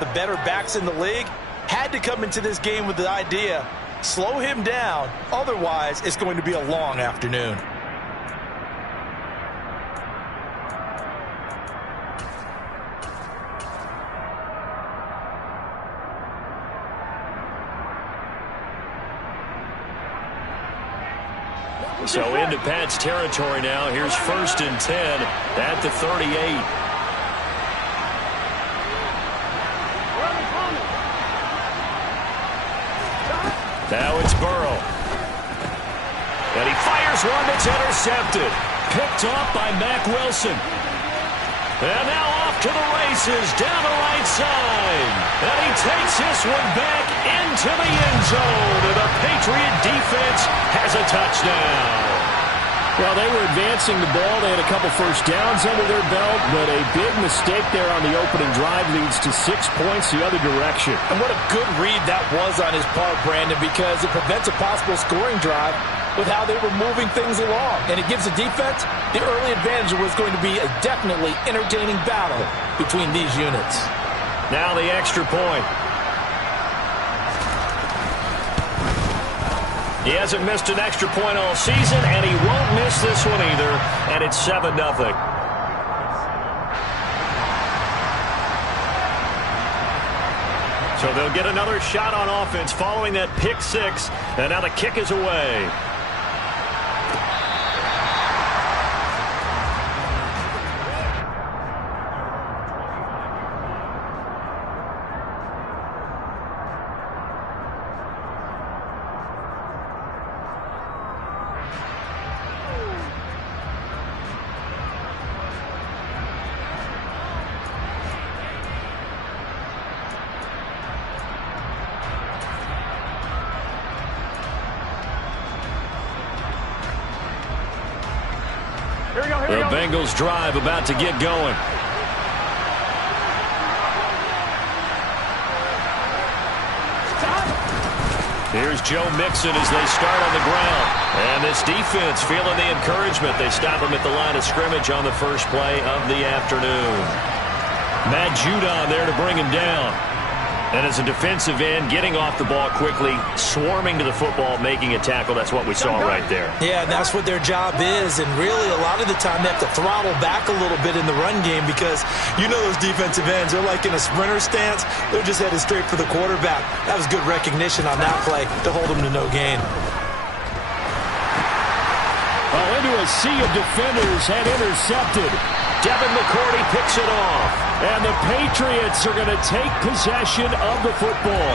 The better backs in the league had to come into this game with the idea, slow him down, otherwise it's going to be a long afternoon. So into Pat's territory now. Here's 1st and 10 at the 38. Now it's Burrow. And he fires one that's intercepted. Picked off by Mack Wilson. And now off to the races down the right side. And he takes this one back into the end zone. And the Patriot defense has a touchdown. Well, they were advancing the ball. They had a couple first downs under their belt, but a big mistake there on the opening drive leads to 6 points the other direction. And what a good read that was on his part, Brandon, because it prevents a possible scoring drive with how they were moving things along. And it gives the defense the early advantage. Was going to be a definitely entertaining battle between these units. Now the extra point. He hasn't missed an extra point all season, and he won't miss this one either, and it's 7-0. So they'll get another shot on offense following that pick six, and now the kick is away. The Bengals drive about to get going. Here's Joe Mixon as they start on the ground. And this defense feeling the encouragement. They stop him at the line of scrimmage on the first play of the afternoon. Matt Judon there to bring him down. And as a defensive end, getting off the ball quickly, swarming to the football, making a tackle. That's what we saw right there. Yeah, that's what their job is. And really, a lot of the time, they have to throttle back a little bit in the run game because you know those defensive ends, they're like in a sprinter stance. They're just headed straight for the quarterback. That was good recognition on that play to hold them to no gain. Well, into a sea of defenders and intercepted. Devin McCourty picks it off. And the Patriots are going to take possession of the football.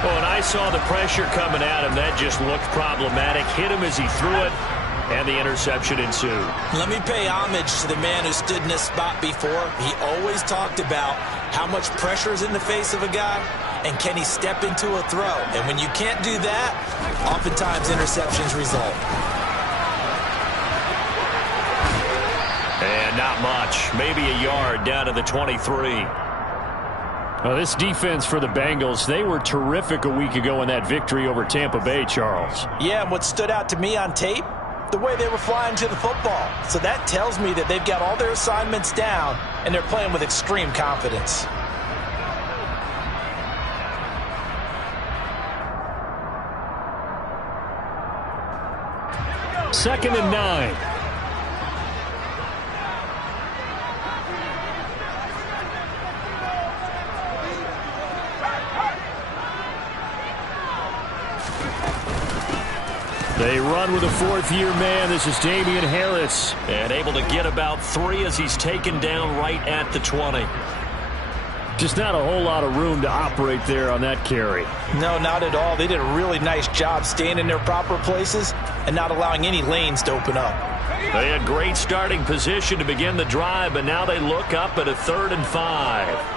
Well, when I saw the pressure coming at him, that just looked problematic. Hit him as he threw it, and the interception ensued. Let me pay homage to the man who stood in this spot before. He always talked about how much pressure is in the face of a guy, and can he step into a throw. And when you can't do that, oftentimes interceptions result. And not much. Maybe a yard down to the 23. Well, this defense for the Bengals, they were terrific a week ago in that victory over Tampa Bay, Charles. Yeah, and what stood out to me on tape, the way they were flying to the football. So that tells me that they've got all their assignments down, and they're playing with extreme confidence. Second and 9. They run with a fourth-year man. This is Damian Harris. And able to get about 3 as he's taken down right at the 20. Just not a whole lot of room to operate there on that carry. No, not at all. They did a really nice job staying in their proper places and not allowing any lanes to open up. They had great starting position to begin the drive, but now they look up at a 3rd and 5.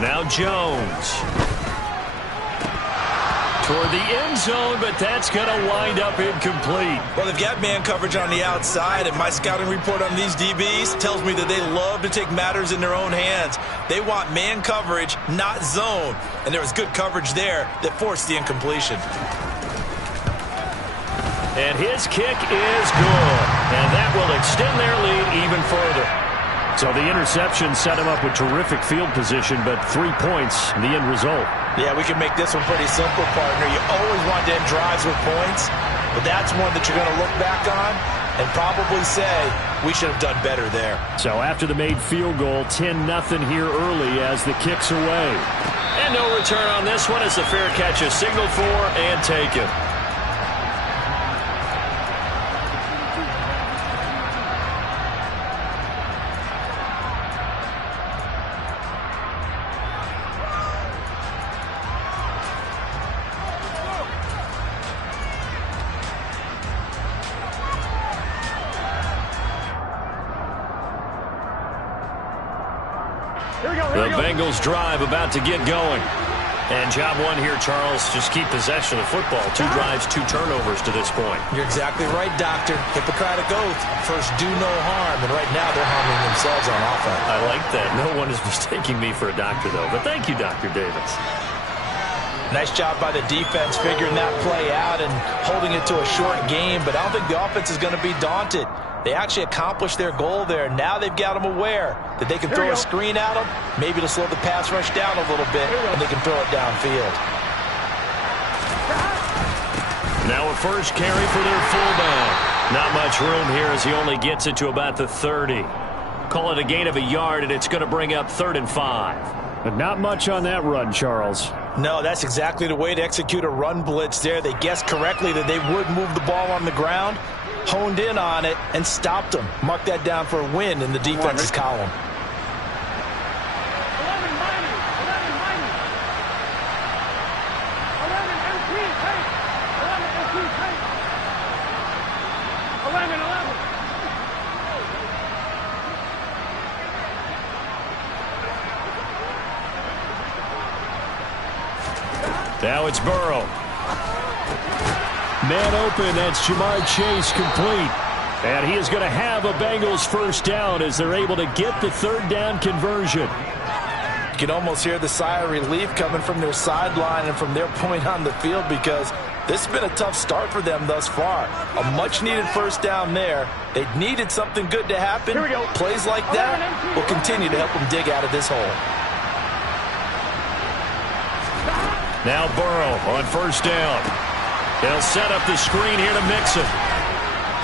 Now Jones. Toward the end zone, but that's going to wind up incomplete. Well, they've got man coverage on the outside, and my scouting report on these DBs tells me that they love to take matters in their own hands. They want man coverage, not zone. And there was good coverage there that forced the incompletion. And his kick is good. And that will extend their lead even further. So the interception set him up with terrific field position, but 3 points, the end result. Yeah, we can make this one pretty simple, partner. You always want to end drives with points, but that's one that you're going to look back on and probably say, we should have done better there. So after the made field goal, 10-0 here early as the kick's away. And no return on this one as the fair catch is signaled for and taken. The Bengals drive about to get going. And job one here, Charles, just keep possession of the football. 2 drives, 2 turnovers to this point. You're exactly right, Doctor. Hippocratic oath. First, do no harm. And right now, they're harming themselves on offense. I like that. No one is mistaking me for a doctor, though. But thank you, Dr. Davis. Nice job by the defense figuring that play out and holding it to a short game. But I don't think the offense is going to be daunted. They actually accomplished their goal there. Now they've got them aware that they can throw a screen at them, maybe to slow the pass rush down a little bit, and they can throw it downfield. Now a first carry for their fullback. Not much room here as he only gets it to about the 30. Call it a gain of a yard, and it's going to bring up 3rd and 5. But not much on that run, Charles. No, that's exactly the way to execute a run blitz there. They guessed correctly that they would move the ball on the ground, honed in on it, and stopped them. Mark that down for a win in the defense's column. Now it's Burrow. Man open, that's Jamar Chase complete. And he is going to have a Bengals first down as they're able to get the 3rd down conversion. You can almost hear the sigh of relief coming from their sideline and from their point on the field because this has been a tough start for them thus far. A much-needed first down there. They needed something good to happen. Plays like that will continue to help them dig out of this hole. Now Burrow on first down. They'll set up the screen here to Mixon.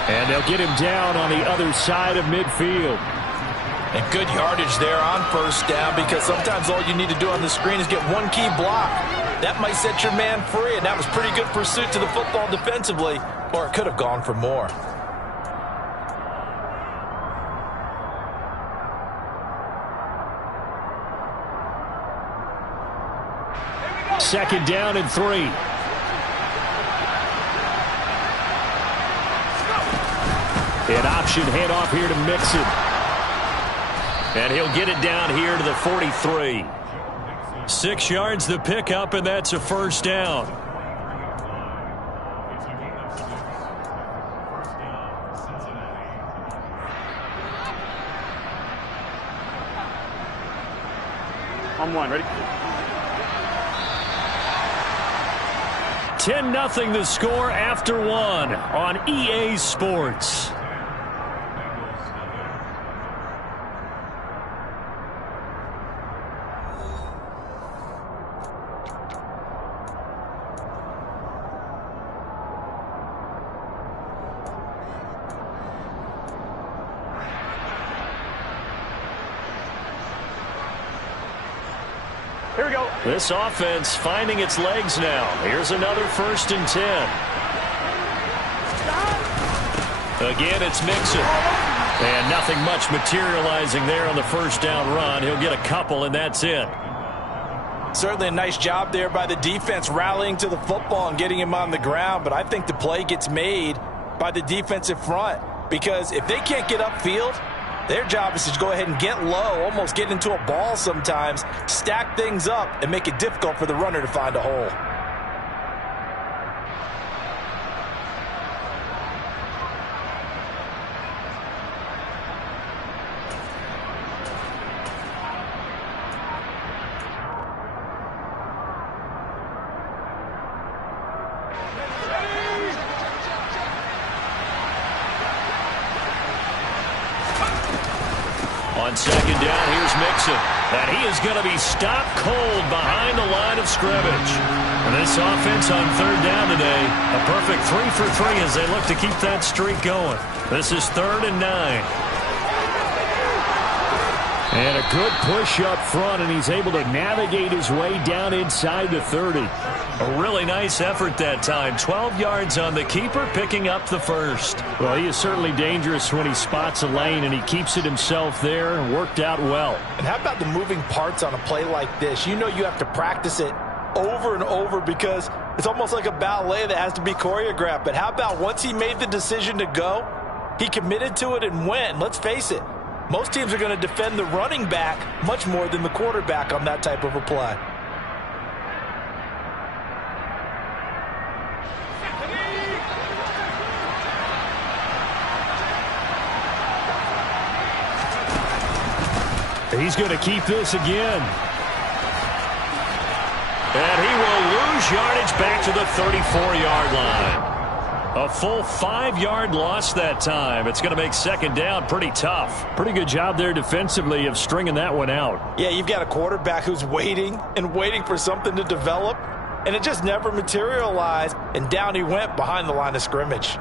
And they'll get him down on the other side of midfield. And good yardage there on first down because sometimes all you need to do on the screen is get one key block. That might set your man free, and that was pretty good pursuit to the football defensively, or it could have gone for more. Second down and 3. An option handoff here to Mixon. And he'll get it down here to the 43. 6 yards the pickup, and that's a first down. On 1, ready? 10-0 the score after 1 on EA Sports. Here we go. This offense finding its legs now. Here's another 1st and 10. Again, it's Mixon. And nothing much materializing there on the first down run. He'll get a couple, and that's it. Certainly a nice job there by the defense rallying to the football and getting him on the ground, but I think the play gets made by the defensive front because if they can't get upfield, their job is to go ahead and get low, almost get into a ball sometimes, stack things up, and make it difficult for the runner to find a hole. On second down, here's Mixon. And he is going to be stopped cold behind the line of scrimmage. And this offense on third down today, a perfect 3 for 3 as they look to keep that streak going. This is 3rd and 9. And a good push up front, and he's able to navigate his way down inside the 30. A really nice effort that time. 12 yards on the keeper, picking up the first. Well, he is certainly dangerous when he spots a lane, and he keeps it himself there and worked out well. And how about the moving parts on a play like this? You know you have to practice it over and over because it's almost like a ballet that has to be choreographed. But how about once he made the decision to go, he committed to it and went. Let's face it, most teams are going to defend the running back much more than the quarterback on that type of a play. He's going to keep this again. And he will lose yardage back to the 34-yard line. A full 5-yard loss that time. It's going to make second down pretty tough. Pretty good job there defensively of stringing that one out. Yeah, you've got a quarterback who's waiting and waiting for something to develop, and it just never materialized, and down he went behind the line of scrimmage.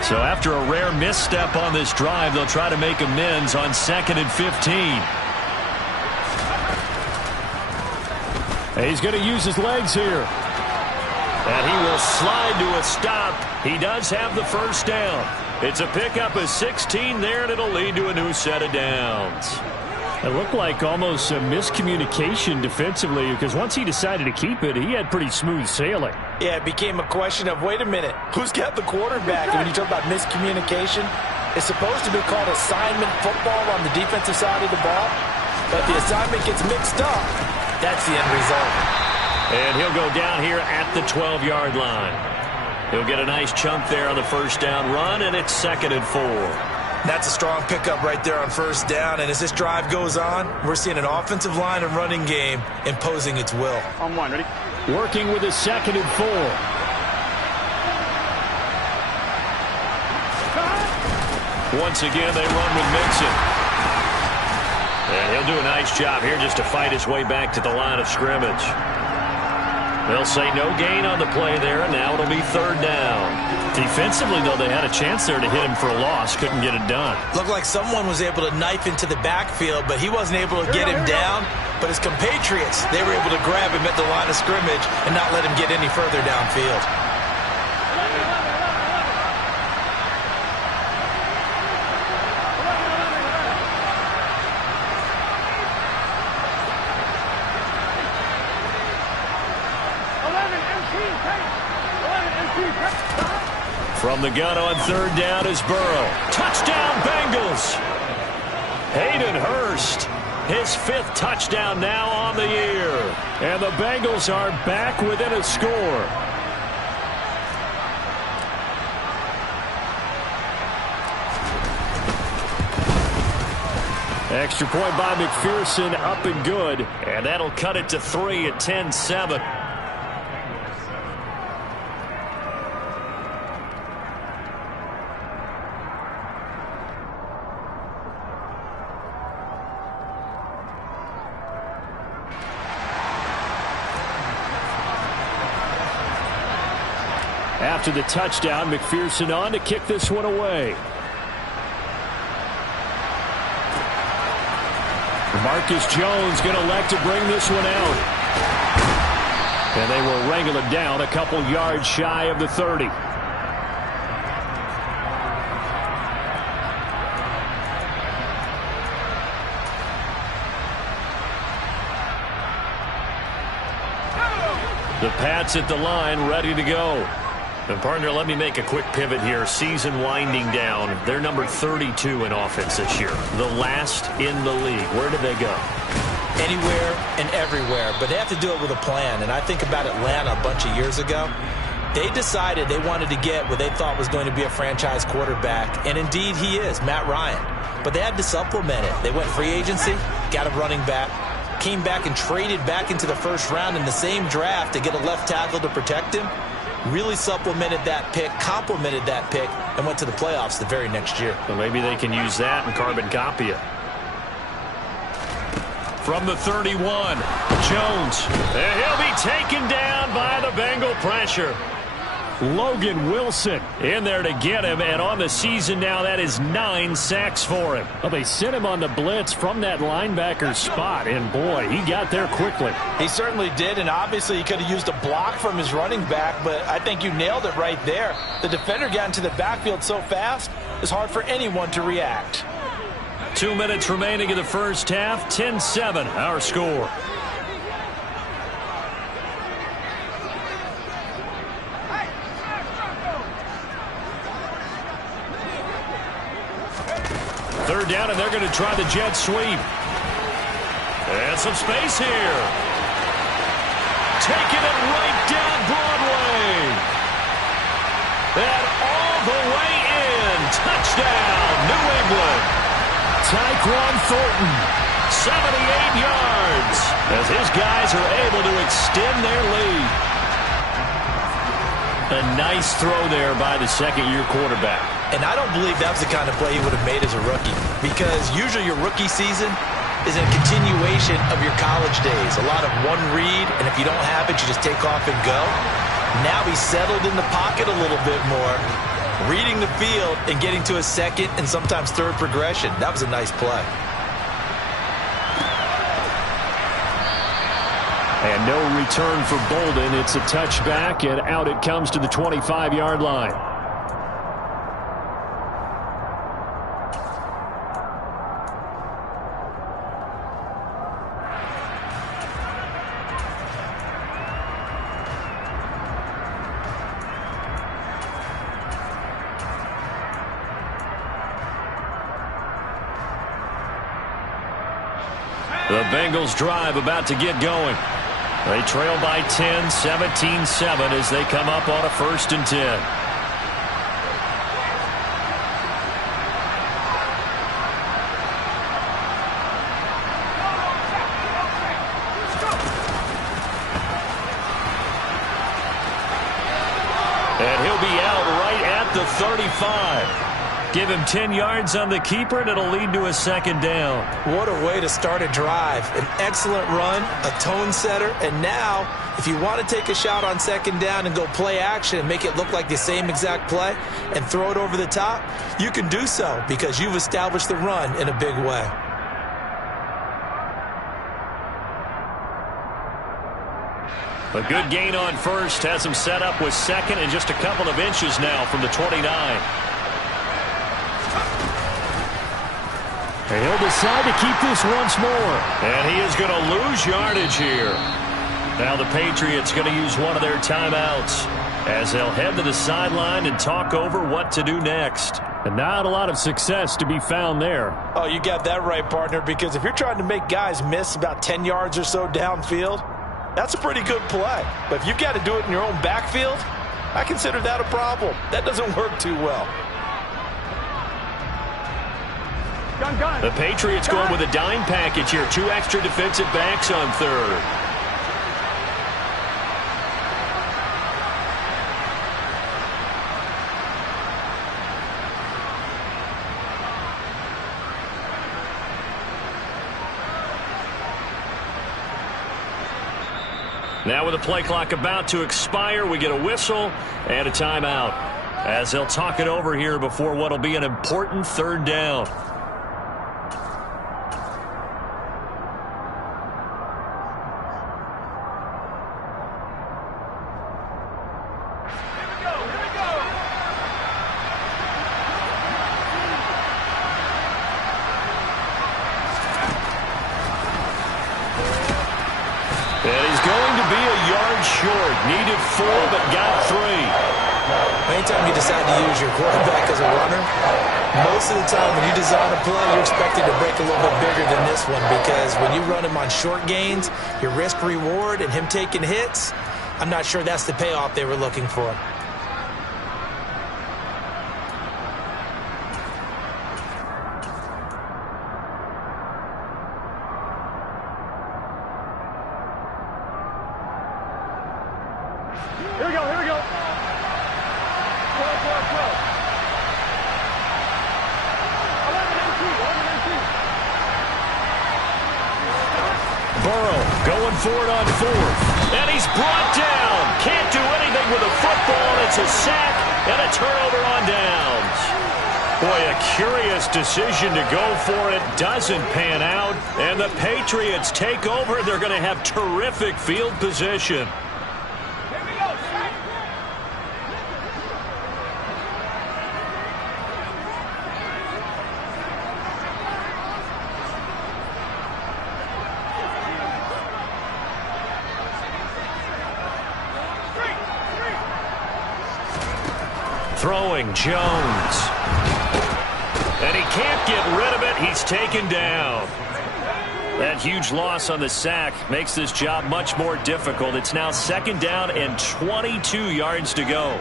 So after a rare misstep on this drive, they'll try to make amends on 2nd and 15. He's going to use his legs here. And he will slide to a stop. He does have the first down. It's a pickup of 16 there, and it'll lead to a new set of downs. It looked like almost a miscommunication defensively because once he decided to keep it, he had pretty smooth sailing. Yeah, it became a question of, wait a minute, who's got the quarterback? And when you talk about miscommunication, it's supposed to be called assignment football on the defensive side of the ball. But the assignment gets mixed up. That's the end result. And he'll go down here at the 12-yard line. He'll get a nice chunk there on the first down run, and it's 2nd and 4. That's a strong pickup right there on first down. And as this drive goes on, we're seeing an offensive line and running game imposing its will. On one, ready? Working with his 2nd and 4. Once again, they run with Mixon. And he'll do a nice job here just to fight his way back to the line of scrimmage. They'll say no gain on the play there, and now it'll be 3rd down. Defensively, though, they had a chance there to hit him for a loss. Couldn't get it done. Looked like someone was able to knife into the backfield, but he wasn't able to get him down. But his compatriots, they were able to grab him at the line of scrimmage and not let him get any further downfield. From the gun on 3rd down is Burrow. Touchdown, Bengals! Hayden Hurst, his 5th touchdown now on the year. And the Bengals are back within a score. Extra point by McPherson, up and good. And that'll cut it to 3 at 10-7. After the touchdown, McPherson on to kick this one away. Marcus Jones going to elect to bring this one out. And they will wrangle it down a couple yards shy of the 30. The Pats at the line, ready to go. And partner, let me make a quick pivot here. Season winding down. They're number 32 in offense this year. The last in the league. Where did they go? Anywhere and everywhere. But they have to do it with a plan. And I think about Atlanta a bunch of years ago. They decided they wanted to get what they thought was going to be a franchise quarterback. And indeed he is, Matt Ryan. But they had to supplement it. They went free agency, got a running back. came back and traded back into the first round in the same draft to get a left tackle to protect him. Really supplemented that pick, complemented that pick, and went to the playoffs the very next year. Well, maybe they can use that and carbon copy it. From the 31, Jones. And he'll be taken down by the Bengal pressure. Logan Wilson in there to get him, and on the season now, that is 9 sacks for him. Well, they sent him on the blitz from that linebacker spot, and boy, he got there quickly. He certainly did, and obviously he could have used a block from his running back, but I think you nailed it right there. The defender got into the backfield so fast, it's hard for anyone to react. 2 minutes remaining in the first half, 10-7, our score. Third down, and they're going to try the jet sweep. And some space here. Taking it right down Broadway. And all the way in. Touchdown, New England. Tyquan Thornton, 78 yards, as his guys are able to extend their lead. A nice throw there by the second-year quarterback. And I don't believe that was the kind of play he would have made as a rookie, because usually your rookie season is a continuation of your college days. A lot of one read, and if you don't have it, you just take off and go. Now he's settled in the pocket a little bit more, reading the field and getting to a second and sometimes third progression. That was a nice play. And no return for Bolden. It's a touchback, and out it comes to the 25-yard line. The Bengals drive about to get going. They trail by 10, 17-7 as they come up on a 1st and 10. And he'll be out right at the 35. Give him 10 yards on the keeper, and it'll lead to a 2nd down. What a way to start a drive. An excellent run, a tone setter, and now if you want to take a shot on 2nd down and go play action and make it look like the same exact play and throw it over the top, you can do so because you've established the run in a big way. A good gain on 1st, has him set up with 2nd and just a couple of inches now from the 29. And he'll decide to keep this once more. And he is going to lose yardage here. Now the Patriots going to use one of their timeouts as they'll head to the sideline and talk over what to do next. And not a lot of success to be found there. Oh, you got that right, partner, because if you're trying to make guys miss about 10 yards or so downfield, that's a pretty good play. But if you've got to do it in your own backfield, I consider that a problem. That doesn't work too well. The Patriots going with a dime package here. 2 extra defensive backs on 3rd. Now with the play clock about to expire, we get a whistle and a timeout as they'll talk it over here before what will be an important 3rd down. Needed 4, but got 3. Anytime you decide to use your quarterback as a runner, most of the time when you design a play, you're expected to break a little bit bigger than this one, because when you run him on short gains, your risk-reward and him taking hits, I'm not sure that's the payoff they were looking for. going for it on fourth. And he's brought down. Can't do anything with a football. It's a sack and a turnover on downs. Boy, a curious decision to go for it. Doesn't pan out. And the Patriots take over. They're going to have terrific field position. Throwing Jones. And he can't get rid of it. He's taken down. That huge loss on the sack makes this job much more difficult. It's now 2nd down and 22 yards to go.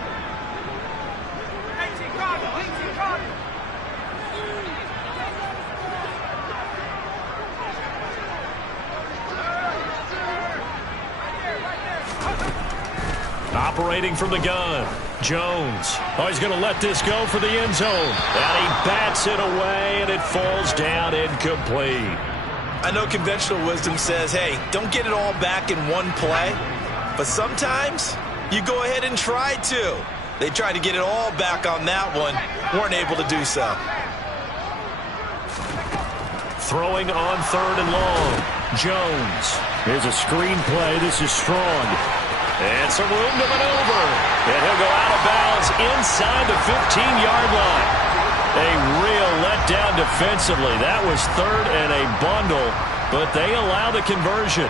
Operating from the gun. Jones. Oh, he's going to let this go for the end zone. And he bats it away, and it falls down incomplete. I know conventional wisdom says, hey, don't get it all back in one play. But sometimes you go ahead and try to. They tried to get it all back on that one. Weren't able to do so. Throwing on 3rd and long. Jones. Here's a screen play. This is strong. And some room to maneuver. And he'll go out of bounds inside the 15-yard line. A real letdown defensively. That was 3rd and a bundle, but they allow the conversion.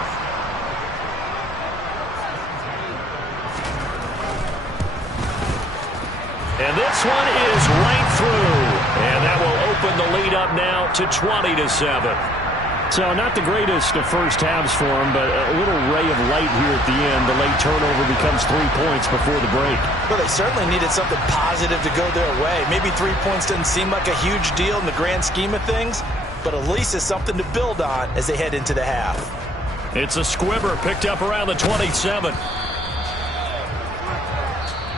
And this one is right through. And that will open the lead up now to 20-7. So not the greatest of first halves for him, but a little ray of light here at the end. The late turnover becomes 3 points before the break. Well, they certainly needed something positive to go their way. Maybe 3 points doesn't seem like a huge deal in the grand scheme of things, but at least it's something to build on as they head into the half. It's a squibber picked up around the 27.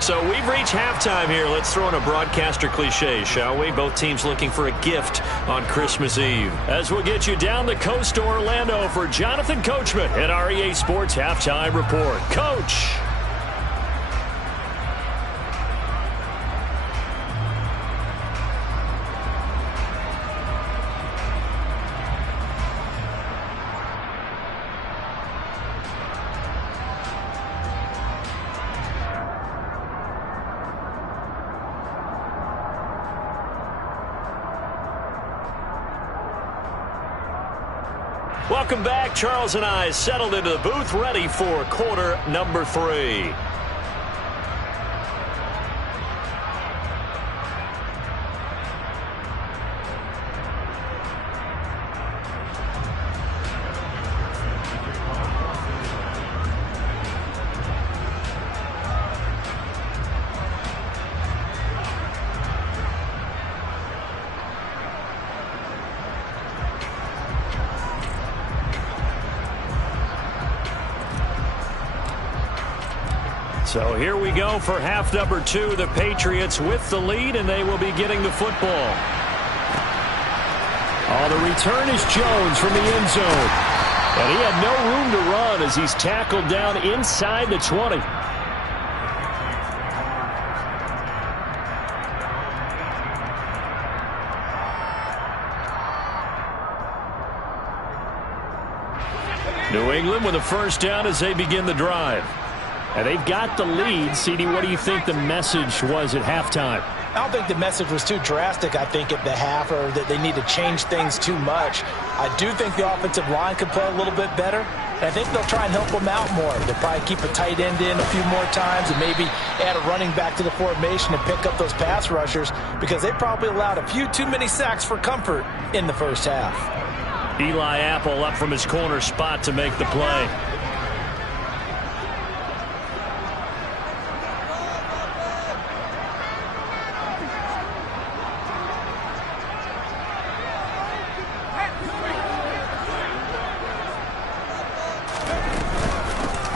So we've reached halftime here. Let's throw in a broadcaster cliche, shall we? Both teams looking for a gift on Christmas Eve. As we'll get you down the coast to Orlando for Jonathan Coachman at our EA Sports Halftime Report. Coach. Welcome back. Charles and I settled into the booth, ready for quarter number 3. So here we go for half number 2. The Patriots with the lead, and they will be getting the football. Oh, the return is Jones from the end zone. And he had no room to run as he's tackled down inside the 20. New England with a first down as they begin the drive. And they've got the lead. CD, what do you think the message was at halftime? I don't think the message was too drastic, I think, at the half, or that they need to change things too much. I do think the offensive line could play a little bit better. And I think they'll try and help them out more. They'll probably keep a tight end in a few more times and maybe add a running back to the formation and pick up those pass rushers, because they probably allowed a few too many sacks for comfort in the first half. Eli Apple up from his corner spot to make the play.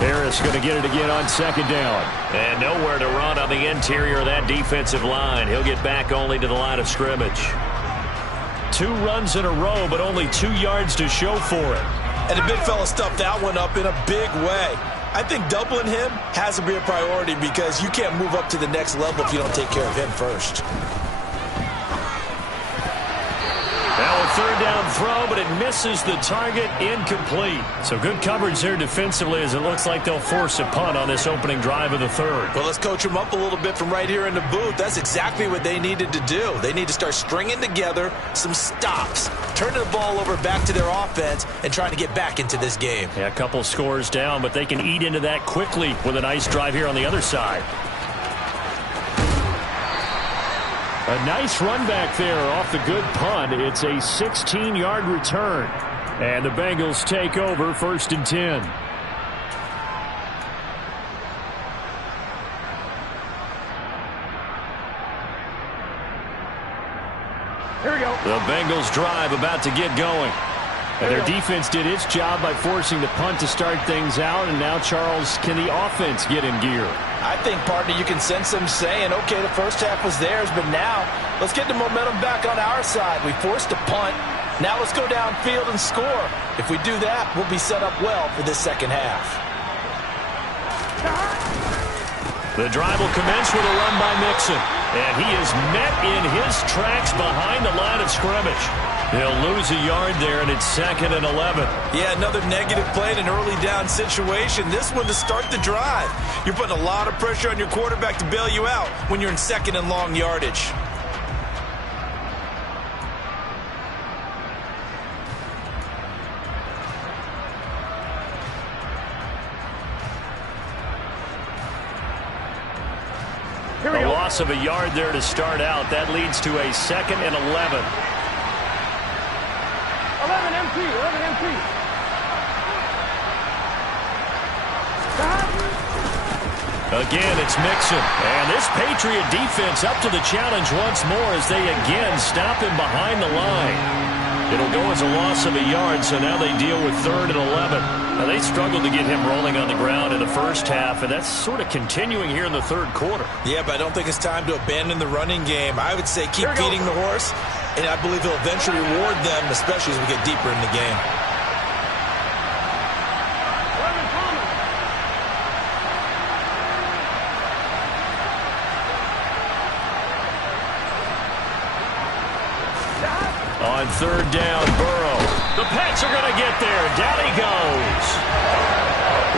Harris going to get it again on second down. And nowhere to run on the interior of that defensive line. He'll get back only to the line of scrimmage. 2 runs in a row, but only 2 yards to show for it. And the big fella stuffed that one up in a big way. I think doubling him has to be a priority because you can't move up to the next level if you don't take care of him first. Now a third down throw, but it misses the target, incomplete. So good coverage there defensively as it looks like they'll force a punt on this opening drive of the third. Well, let's coach them up a little bit from right here in the booth. That's exactly what they needed to do. They need to start stringing together some stops, turning the ball over back to their offense, and trying to get back into this game. Yeah, a couple scores down, but they can eat into that quickly with a nice drive here on the other side. A nice run back there off the good punt. It's a 16-yard return. And the Bengals take over 1st and 10. Here we go. The Bengals drive about to get going. And their defense did its job by forcing the punt to start things out. And now, Charles, can the offense get in gear? I think, partner, you can sense them saying, okay, the first half was theirs, but now let's get the momentum back on our side. We forced a punt. Now let's go downfield and score. If we do that, we'll be set up well for this second half. The drive will commence with a run by Mixon. And he is met in his tracks behind the line of scrimmage. They'll lose a yard there, and it's 2nd and 11. Yeah, another negative play in an early down situation. This one to start the drive. You're putting a lot of pressure on your quarterback to bail you out when you're in 2nd and long yardage. A loss of a yard there to start out. That leads to a 2nd and 11. 11 MT, 11 MT. Again, it's Mixon. And this Patriot defense up to the challenge once more as they again stop him behind the line. It'll go as a loss of a yard, so now they deal with 3rd and 11. Now, they struggled to get him rolling on the ground in the first half, and that's sort of continuing here in the third quarter. Yeah, but I don't think it's time to abandon the running game. I would say keep feeding the horse, and I believe he'll eventually reward them, especially as we get deeper in the game. On 3rd down, Burrow. The Pats are going to get there. Down he goes.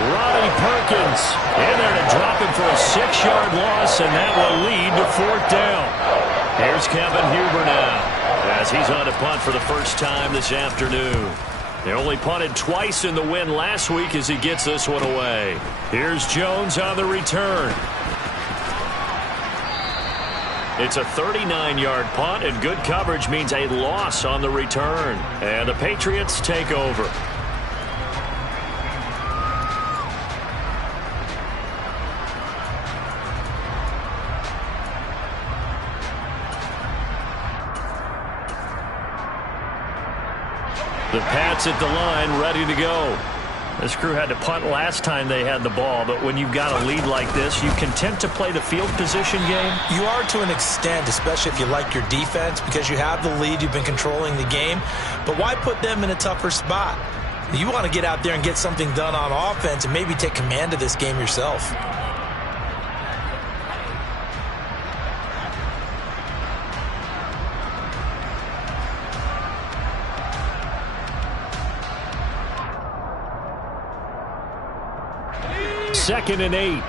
Ronnie Perkins in there to drop him for a 6-yard loss, and that will lead to 4th down. Here's Kevin Huber now as he's on to punt for the first time this afternoon. They only punted twice in the win last week as he gets this one away. Here's Jones on the return. It's a 39-yard punt, and good coverage means a loss on the return. And the Patriots take over. The Pats at the line, ready to go. This crew had to punt last time they had the ball, but when you've got a lead like this, you content to play the field position game? You are to an extent, especially if you like your defense, because you have the lead, you've been controlling the game. But why put them in a tougher spot? You want to get out there and get something done on offense and maybe take command of this game yourself. Second and 8.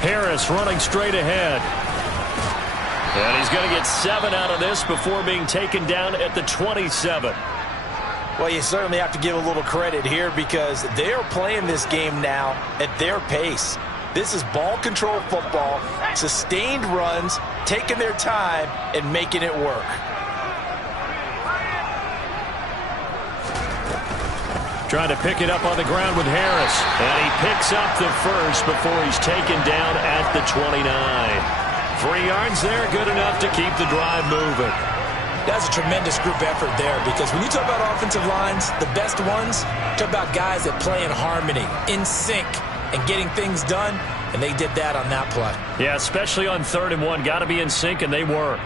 Harris running straight ahead. And he's going to get 7 out of this before being taken down at the 27. Well, you certainly have to give a little credit here because they are playing this game now at their pace. This is ball control football, sustained runs, taking their time, and making it work. Trying to pick it up on the ground with Harris. And he picks up the first before he's taken down at the 29. 3 yards there, good enough to keep the drive moving. That's a tremendous group effort there because when you talk about offensive lines, the best ones, talk about guys that play in harmony, in sync. and getting things done, and they did that on that play. Yeah, especially on 3rd and 1. Got to be in sync, and they were.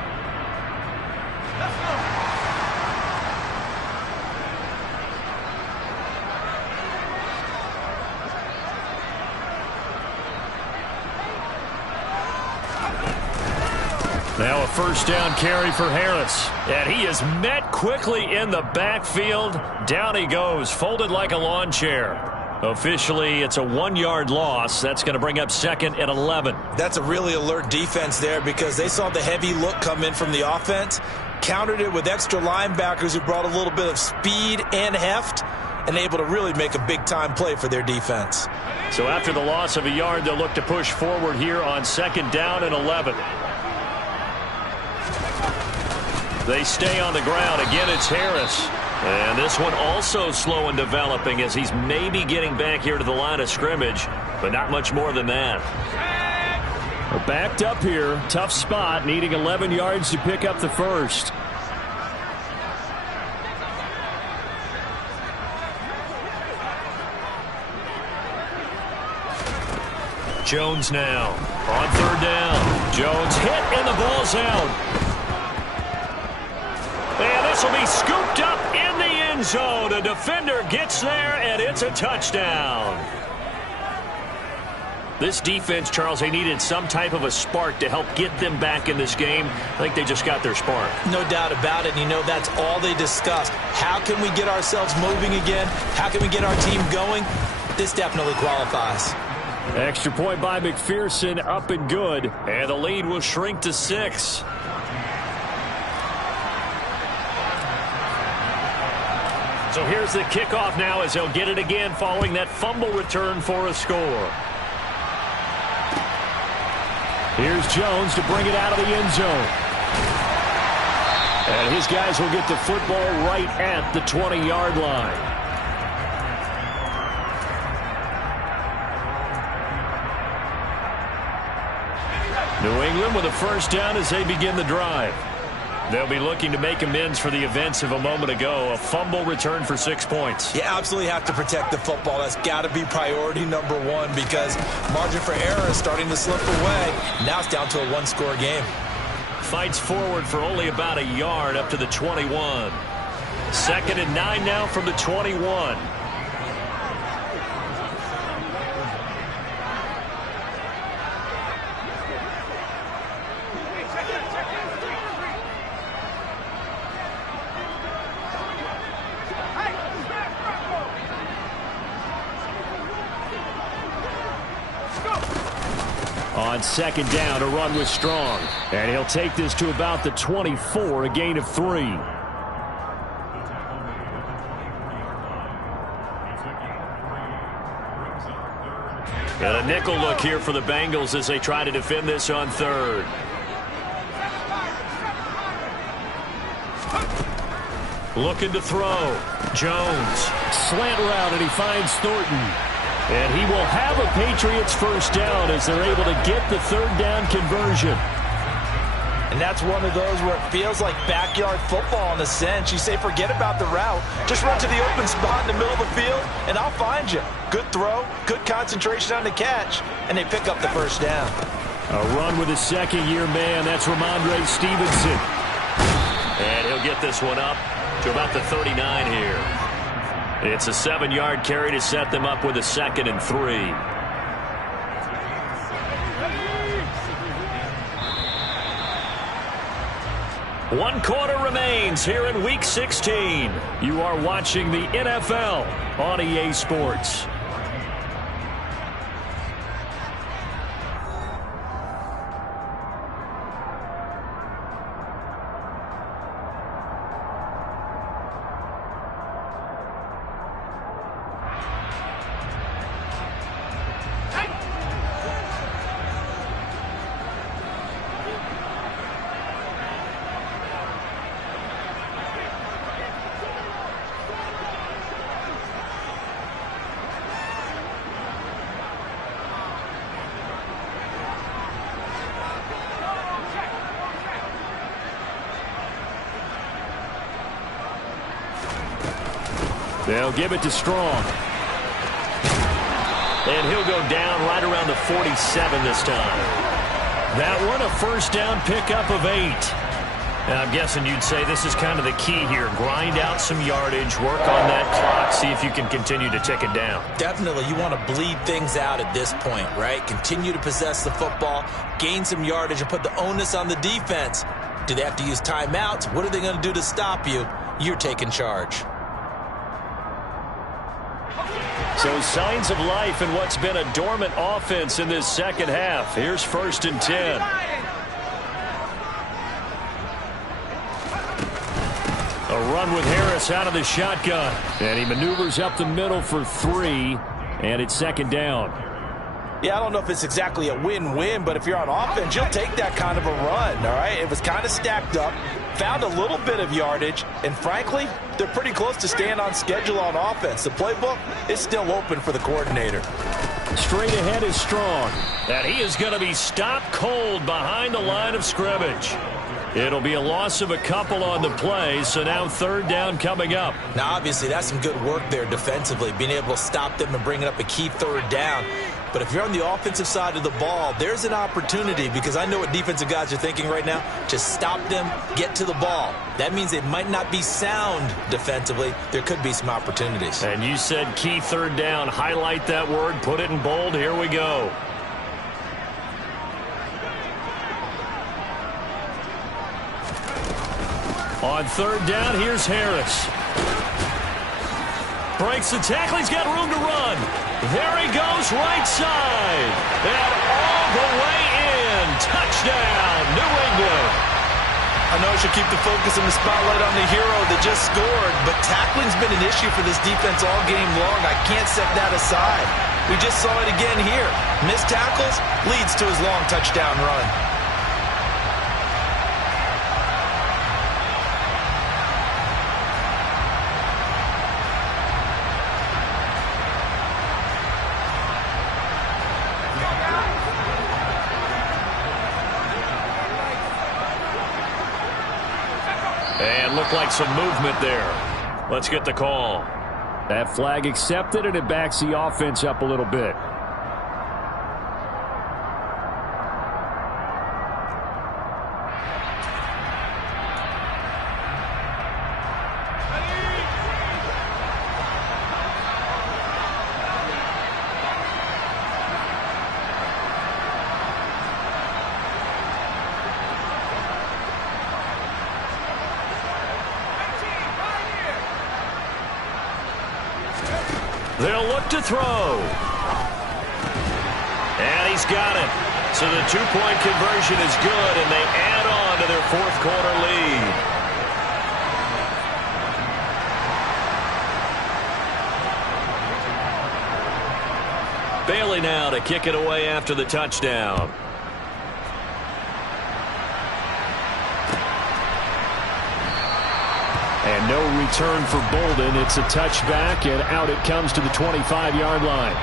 Now a first down carry for Harris. And he is met quickly in the backfield. Down he goes, folded like a lawn chair. Officially, it's a 1-yard loss. That's going to bring up 2nd and 11. That's a really alert defense there because they saw the heavy look come in from the offense, countered it with extra linebackers who brought a little bit of speed and heft, and able to really make a big-time play for their defense. So after the loss of a yard, they'll look to push forward here on 2nd down and 11. They stay on the ground. Again, it's Harris. And this one also slow in developing as he's maybe getting back here to the line of scrimmage, but not much more than that. We're backed up here. Tough spot, needing 11 yards to pick up the first. Jones now on 3rd down. Jones hit and the ball's out. And this will be scooped up in the end zone. A defender gets there, and it's a touchdown. This defense, Charles, they needed some type of a spark to help get them back in this game. I think they just got their spark. No doubt about it. You know, that's all they discussed. How can we get ourselves moving again? How can we get our team going? This definitely qualifies. Extra point by McPherson, up and good. And the lead will shrink to 6. So here's the kickoff now as they'll get it again following that fumble return for a score. Here's Jones to bring it out of the end zone. And his guys will get the football right at the 20-yard line. New England with a first down as they begin the drive. They'll be looking to make amends for the events of a moment ago. A fumble return for 6 points. You absolutely have to protect the football. That's got to be priority number one because margin for error is starting to slip away. Now it's down to a 1-score game. Fights forward for only about a yard up to the 21. 2nd and 9 now from the 21. On 2nd down, a run with Strong. And he'll take this to about the 24, a gain of 3. And a nickel look here for the Bengals as they try to defend this on 3rd. Looking to throw. Jones. Slant route, and he finds Thornton. And he will have a Patriots first down as they're able to get the 3rd down conversion. And that's one of those where it feels like backyard football in a sense. You say forget about the route. Just run to the open spot in the middle of the field, and I'll find you. Good throw, good concentration on the catch, and they pick up the first down. A run with a second-year man. That's Ramondre Stevenson. And he'll get this one up to about the 39 here. It's a 7-yard carry to set them up with a 2nd and 3. One quarter remains here in Week 16. You are watching the NFL on EA Sports. They'll give it to Strong. And he'll go down right around the 47 this time. That one, a first down pickup of 8. Now, I'm guessing you'd say this is kind of the key here. Grind out some yardage, work on that clock, see if you can continue to tick it down. Definitely. You want to bleed things out at this point, right? Continue to possess the football, gain some yardage, and put the onus on the defense. Do they have to use timeouts? What are they going to do to stop you? You're taking charge. So signs of life in what's been a dormant offense in this second half. Here's 1st and 10. A run with Harris out of the shotgun. And he maneuvers up the middle for 3. And it's 2nd down. Yeah, I don't know if it's exactly a win-win, but if you're on offense, you'll take that kind of a run, all right? It was kind of stacked up, found a little bit of yardage, and frankly, they're pretty close to staying on schedule on offense. The playbook is still open for the coordinator. Straight ahead is Strong. And he is going to be stopped cold behind the line of scrimmage. It'll be a loss of a couple on the play, so now 3rd down coming up. Now, obviously, that's some good work there defensively, being able to stop them and bringing up a key 3rd down. But if you're on the offensive side of the ball, there's an opportunity, because I know what defensive guys are thinking right now. Just stop them, get to the ball. That means they might not be sound defensively. There could be some opportunities. And you said key 3rd down. Highlight that word, put it in bold. Here we go. On 3rd down, here's Harris. Breaks the tackle. He's got room to run. There he goes, right side. And all the way in. Touchdown, New England. I know I should keep the focus and the spotlight on the hero that just scored, but tackling's been an issue for this defense all game long. I can't set that aside. We just saw it again here. Missed tackles leads to his long touchdown run. And looked like some movement there. Let's get the call. That flag accepted, and it backs the offense up a little bit. They'll look to throw. And he's got it. So the two-point conversion is good, and they add on to their 4th quarter lead. Bailey now to kick it away after the touchdown. And no return for Bolden. It's a touchback, and out it comes to the 25-yard line.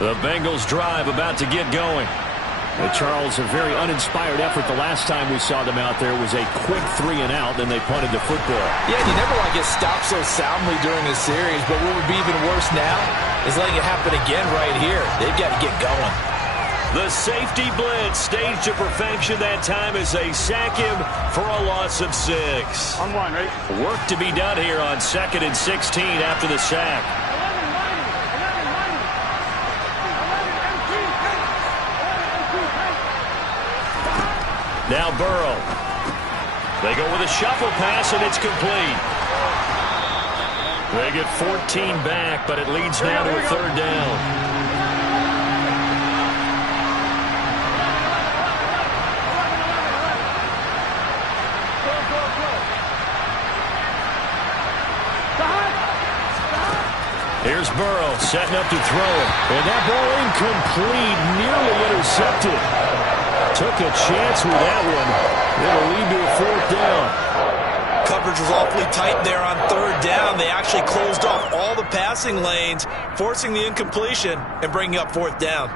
The Bengals drive about to get going. Charles, a very uninspired effort the last time we saw them out there. It was a quick 3 and out, then they punted the football. Yeah, you never want to get stopped so soundly during a series, but what would be even worse now is letting it happen again right here. They've got to get going. The safety blitz staged to perfection that time as they sack him for a loss of 6. On 1, ready? Work to be done here on 2nd and 16 after the sack. Now Burrow. They go with a shuffle pass, and it's complete. They get 14 back, but it leads now to a 3rd down. Here's Burrow setting up to throw it. And that ball incomplete, nearly intercepted. Took a chance with that one. It'll lead to a 4th down. Coverage was awfully tight there on 3rd down. They actually closed off all the passing lanes, forcing the incompletion and bringing up 4th down.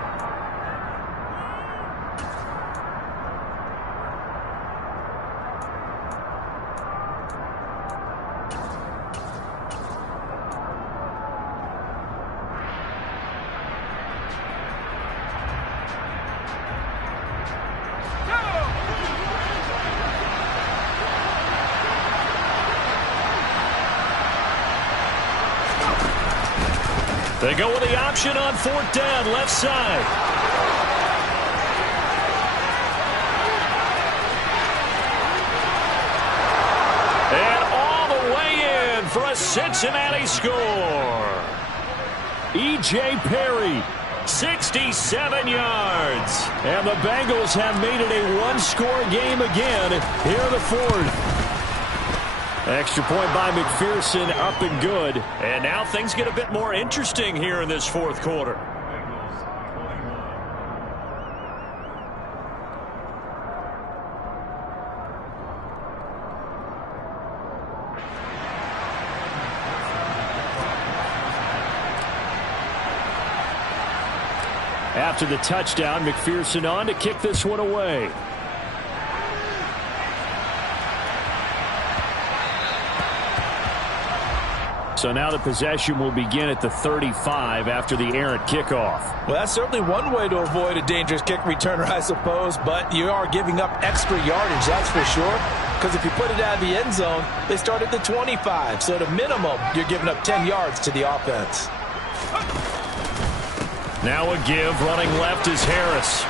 They go with the option on 4th down, left side. And all the way in for a Cincinnati score. E.J. Perry, 67 yards. And the Bengals have made it a one-score game again here in the 4th. Extra point by McPherson, up and good. And now things get a bit more interesting here in this 4th quarter. After the touchdown, McPherson on to kick this one away. So now the possession will begin at the 35 after the errant kickoff. Well, that's certainly one way to avoid a dangerous kick returner, I suppose, but you are giving up extra yardage, that's for sure, because if you put it out of the end zone, they start at the 25, so at a minimum, you're giving up 10 yards to the offense. Now a give, running left is Harris.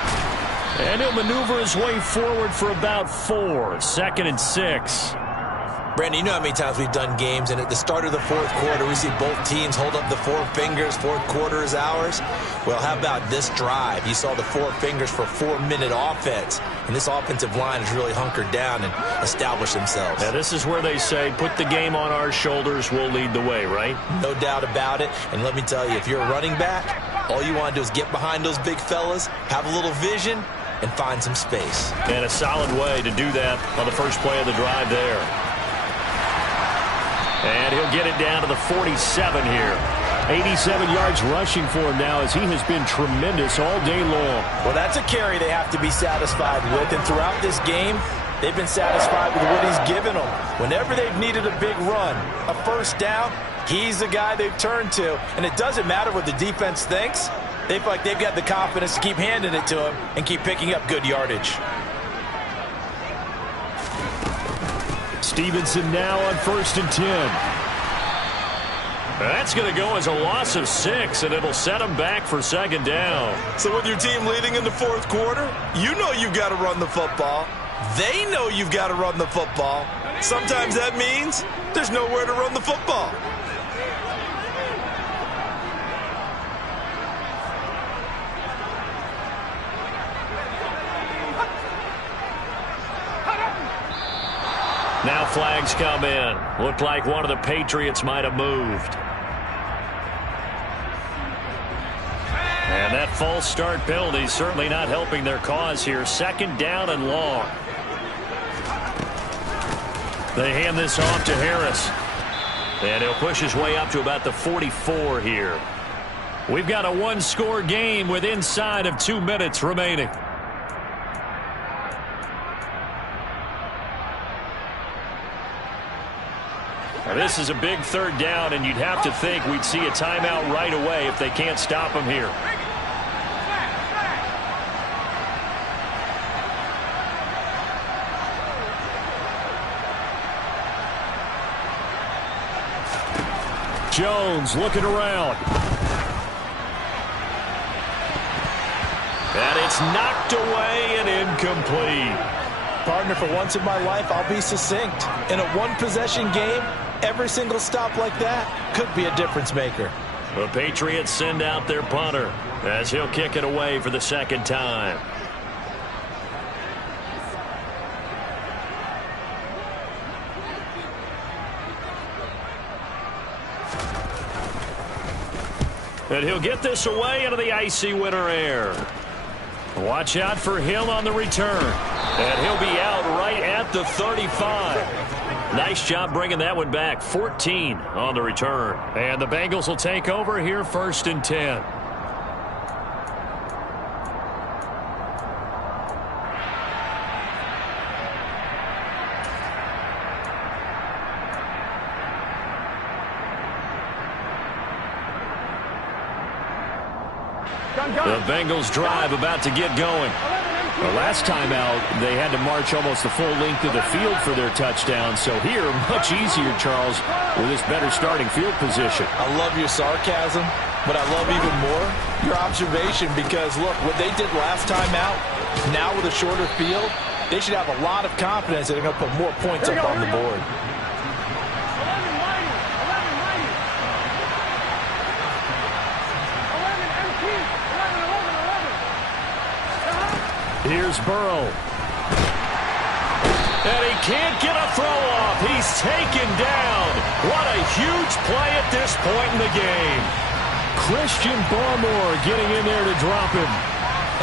And he'll maneuver his way forward for about 4, 2nd and 6. Brandon, you know how many times we've done games, and at the start of the 4th quarter, we see both teams hold up the 4 fingers, 4th quarter is ours. Well, how about this drive? You saw the 4 fingers for 4-minute offense, and this offensive line has really hunkered down and established themselves. Now, this is where they say, put the game on our shoulders, we'll lead the way, right? No doubt about it, and let me tell you, if you're a running back, all you want to do is get behind those big fellas, have a little vision, and find some space. And a solid way to do that on the first play of the drive there. And he'll get it down to the 47 here. 87 yards rushing for him now as he has been tremendous all day long. Well, that's a carry they have to be satisfied with. And throughout this game, they've been satisfied with what he's given them. Whenever they've needed a big run, a 1st down, he's the guy they've turned to. And it doesn't matter what the defense thinks. They feel like they've got the confidence to keep handing it to him and keep picking up good yardage. Stevenson now on 1st and 10. That's going to go as a loss of 6, and it'll set them back for 2nd down. So with your team leading in the 4th quarter, you know you've got to run the football. They know you've got to run the football. Sometimes that means there's nowhere to run the football. Now flags come in. Looked like one of the Patriots might have moved. And that false start penalty certainly not helping their cause here. 2nd down and long. They hand this off to Harris. And he'll push his way up to about the 44 here. We've got a one-score game with inside of 2 minutes remaining. Now, this is a big 3rd down, and you'd have to think we'd see a timeout right away if they can't stop him here. Jones looking around. And it's knocked away and incomplete. Partner, for once in my life, I'll be succinct. In a one-possession game, every single stop like that could be a difference maker. The Patriots send out their punter as he'll kick it away for the 2nd time. And he'll get this away into the icy winter air. Watch out for him on the return. And he'll be out right at the 35. Nice job bringing that one back. 14 on the return. And the Bengals will take over here 1st and 10. The Bengals drive about to get going. The last time out, they had to march almost the full length of the field for their touchdown. So here, much easier, Charles, with this better starting field position. I love your sarcasm, but I love even more your observation because, look, what they did last time out, now with a shorter field, they should have a lot of confidence that they're going to put more points up on the board. Here's Burrow. And he can't get a throw off. He's taken down. What a huge play at this point in the game. Christian Barmore getting in there to drop him.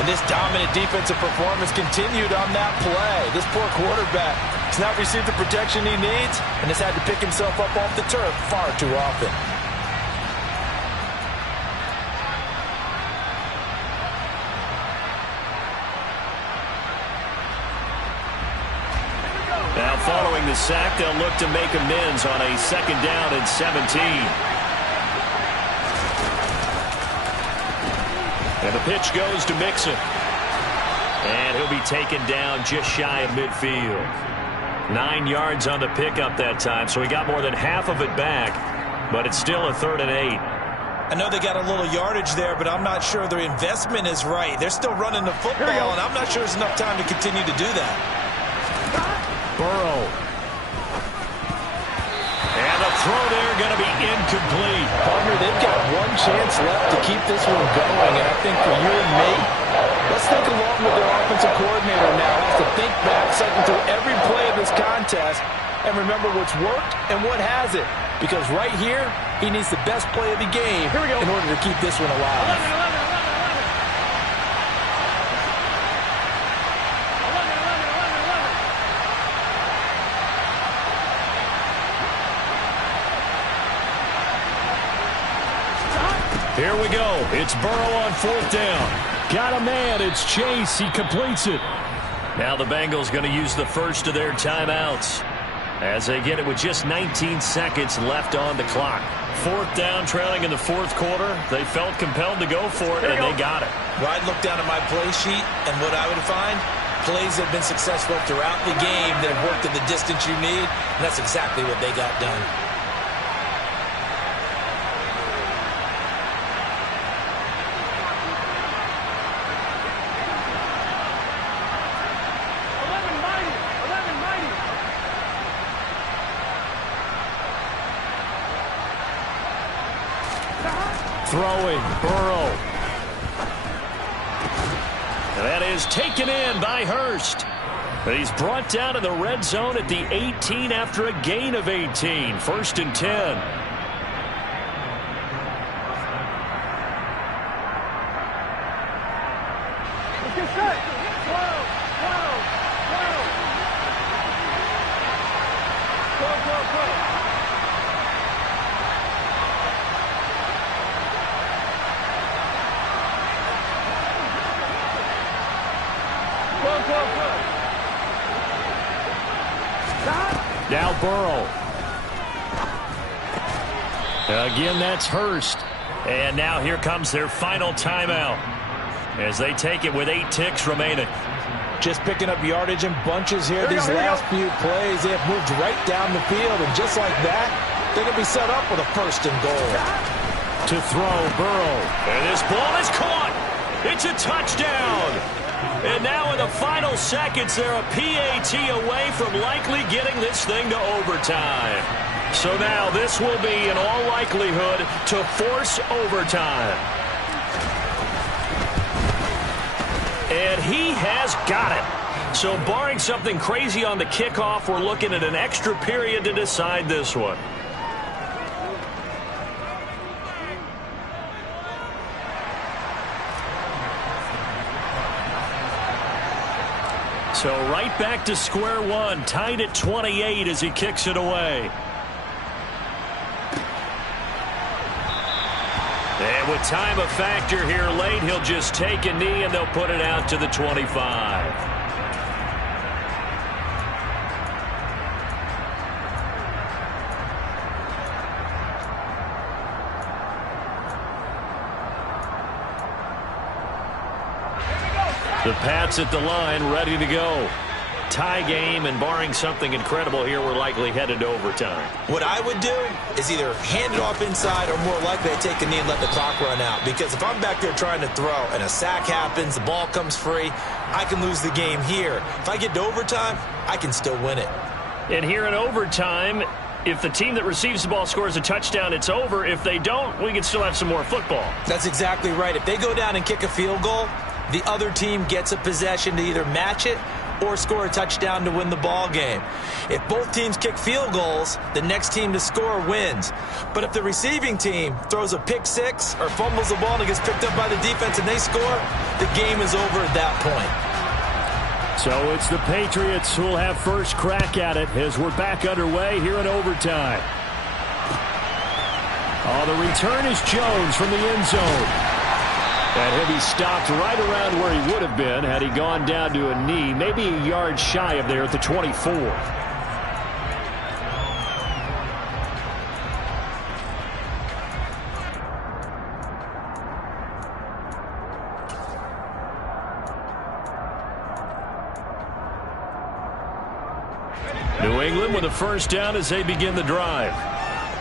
And this dominant defensive performance continued on that play. This poor quarterback has not received the protection he needs and has had to pick himself up off the turf far too often. Now following the sack, they'll look to make amends on a 2nd down and 17. And the pitch goes to Mixon. And he'll be taken down just shy of midfield. 9 yards on the pickup that time, so he got more than half of it back. But it's still a 3rd and 8. I know they got a little yardage there, but I'm not sure their investment is right. They're still running the football, and I'm not sure there's enough time to continue to do that. Burrow. And the throw there going to be incomplete. Partner, they've got one chance left to keep this one going, and I think for you and me, let's think along with their offensive coordinator now. Has to think back, cycle through every play of this contest, and remember what's worked and what hasn't. Because right here, he needs the best play of the game in order to keep this one alive. Here we go. It's Burrow on 4th down. Got a man. It's Chase. He completes it. Now the Bengals going to use the first of their timeouts as they get it with just 19 seconds left on the clock. 4th down, trailing in the 4th quarter. They felt compelled to go for it, and they got it. Well, I'd look down at my play sheet, and what I would find, plays that have been successful throughout the game that have worked in the distance you need, and that's exactly what they got done. Throwing, Burrow. And that is taken in by Hurst. But he's brought down in the red zone at the 18 after a gain of 18. 1st and 10. Now Burrow. Again, that's Hurst. And now here comes their final timeout as they take it with 8 ticks remaining. Just picking up yardage in bunches here. These last few plays, they have moved right down the field. And just like that, they're going to be set up with a 1st and goal. To throw, Burrow. And this ball is caught. It's a touchdown. And now in the final seconds, they're a PAT away from likely getting this thing to overtime. So now this will be, in all likelihood, to force overtime. And he has got it. So barring something crazy on the kickoff, we're looking at an extra period to decide this one. So right back to square one, tied at 28 as he kicks it away. And with time a factor here late, he'll just take a knee and they'll put it out to the 25. The Pats at the line, ready to go. Tie game, and barring something incredible here, we're likely headed to overtime. What I would do is either hand it off inside or more likely I take a knee and let the clock run out. Because if I'm back there trying to throw and a sack happens, the ball comes free, I can lose the game here. If I get to overtime, I can still win it. And here in overtime, if the team that receives the ball scores a touchdown, it's over. If they don't, we can still have some more football. That's exactly right. If they go down and kick a field goal, the other team gets a possession to either match it or score a touchdown to win the ball game. If both teams kick field goals, the next team to score wins. But if the receiving team throws a pick six or fumbles the ball and it gets picked up by the defense and they score, the game is over at that point. So it's the Patriots who will have first crack at it as we're back underway here in overtime. Oh, the return is Jones from the end zone. And he'll be stopped right around where he would have been had he gone down to a knee, maybe a yard shy of there at the 24. New England with a first down as they begin the drive.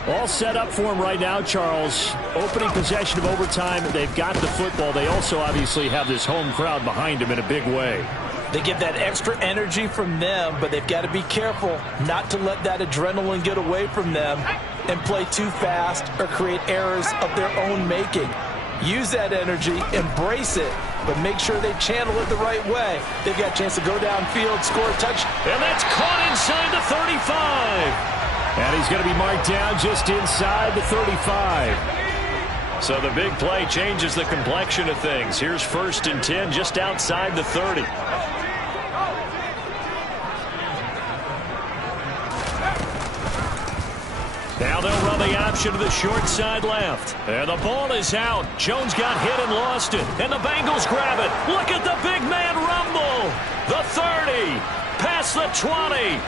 All set up for him right now, Charles. Opening possession of overtime. They've got the football. They also obviously have this home crowd behind them in a big way. They get that extra energy from them, but they've got to be careful not to let that adrenaline get away from them and play too fast or create errors of their own making. Use that energy, embrace it, but make sure they channel it the right way. They've got a chance to go downfield, score a touchdown. And that's caught inside the 35. And he's going to be marked down just inside the 35. So the big play changes the complexion of things. Here's 1st and 10 just outside the 30. Now they'll run the option to the short side left. And the ball is out. Jones got hit and lost it. And the Bengals grab it. Look at the big man rumble. The 30. Past the 20.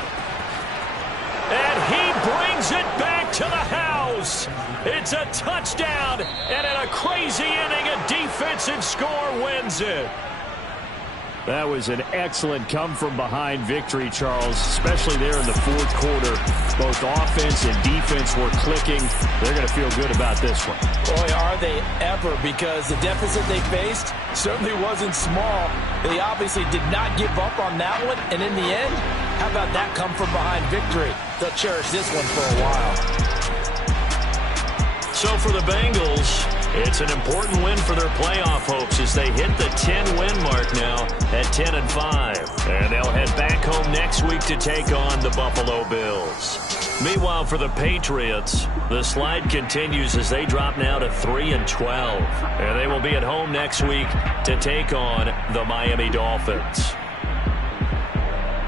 And he brings it back to the house. It's a touchdown. And in a crazy inning, a defensive score wins it. That was an excellent come-from-behind victory, Charles, especially there in the fourth quarter. Both offense and defense were clicking. They're going to feel good about this one. Boy, are they ever, because the deficit they faced certainly wasn't small. They obviously did not give up on that one, and in the end, how about that come-from-behind victory? They'll cherish this one for a while. So for the Bengals, it's an important win for their playoff hopes as they hit the 10-win mark now at 10-5. And they'll head back home next week to take on the Buffalo Bills. Meanwhile, for the Patriots, the slide continues as they drop now to 3-12. And they will be at home next week to take on the Miami Dolphins.